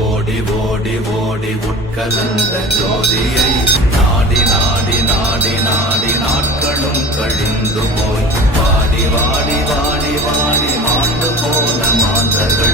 ஓடி ஓடி ஓடி உட்கலந்த ஜோதியை நாடி நாடி நாடி நாடி நாட்களும் கழிந்து போய் வாடி வாடி வாடி வாடி மாண்டு போன மாந்தர்கள்